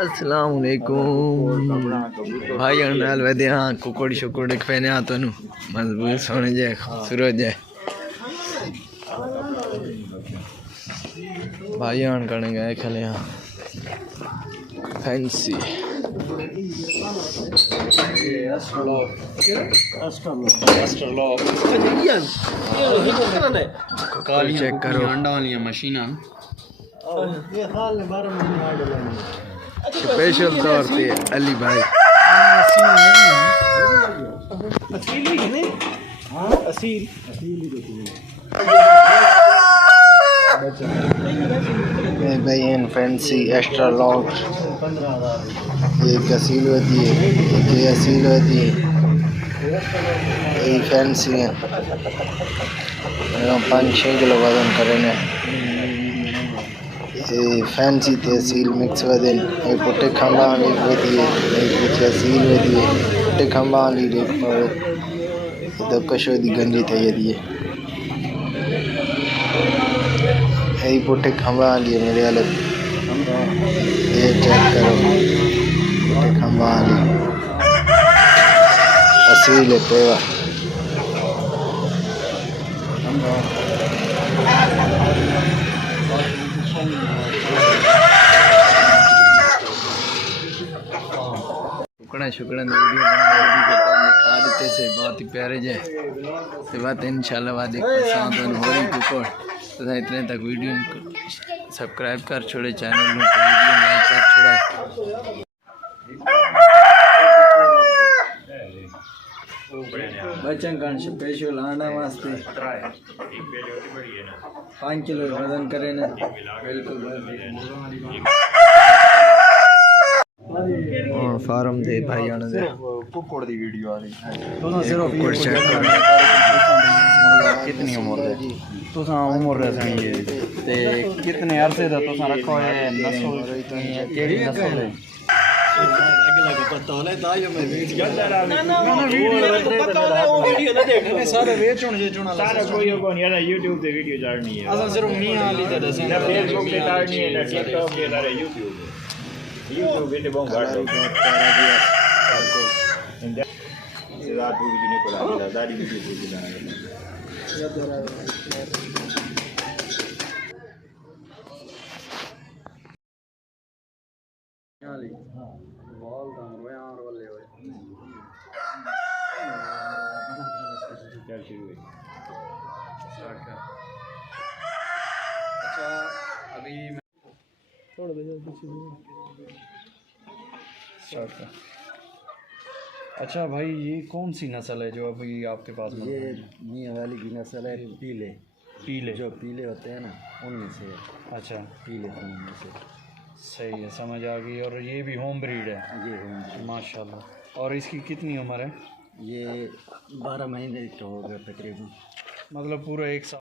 अस्सलाम वालेकुम भाई अनाल वदे हाँ कुकड़ शुकड़ खैने आ तो मजबूत सोने जाए खूबसूरत जाए भाई आन करने गए खले हाँ फैंसी चेक करो अंडा वाली मशीन स्पेशल तौर पे अली भाई असील भाई इन फैंसी एक्स्ट्रा लॉन्ग एक असील होती है एक असील होती है ये फैंसी है 5-6 किलो वजन करें फैंसी थे असील मिक्स वजन एक पुट्टे खंबा वाली होती है एक पीछे असील होती है पुट्टे खंबा वाली और इधर कशो दी गंजी थे ये यही पुट्टे खंबा वाली है मेरे अलग ये चेक करो पुट्टे खंबा वाली असील है पेवा शुक्र वीडियो दिखा देते से बहुत ही प्यारे जाए तो बात इंशाल्लाह बाद पसंद हो रही कुकड़ तो इतने तक वीडियो सब्सक्राइब कर छोड़े चैनल में तो वीडियो लाइक कर छोड़ा बच्चन का स्पेशल आना वास्ते 5 किलो वजन करे ना बिल्कुल और फार्म दे भाई आने दे कुकड़ दी वीडियो आ रही तो सिर्फ कुकड़ चेक कर कितनी उम्र है तो उम्र है ये ते कितने अरसे दा तो रखो है नस्ल केड़ी नस्ल है अगला को पता होले तायो मैं वीडियो ना वीडियो तो पता होले वो वीडियो ना देखो सारे वेच होने जो चुना सारा कोई को नहीं है YouTube पे वीडियो डालनी है असल सिर्फ मियांवाली दा दस ना Facebook पे डालनी है ना TikTok पे ना YouTube पे bom guarda se dá tudo de Nicolás dá de vídeo de lá ali ball da royar वाले होए क्या शुरू है स्टार्ट कर अच्छा अभी थोड़ा देर पीछे स्टार्ट कर अच्छा भाई ये कौन सी नस्ल है जो अभी आपके पास में ये मियांवाली की नस्ल है पीले पीले जो पीले होते हैं ना उनमें से अच्छा पीले उनमें से सही है समझ आ गई और ये भी होम ब्रीड है ये होम माशाल्लाह और इसकी कितनी उम्र है ये 12 महीने का हो गया तकरीबन मतलब पूरा 1 साल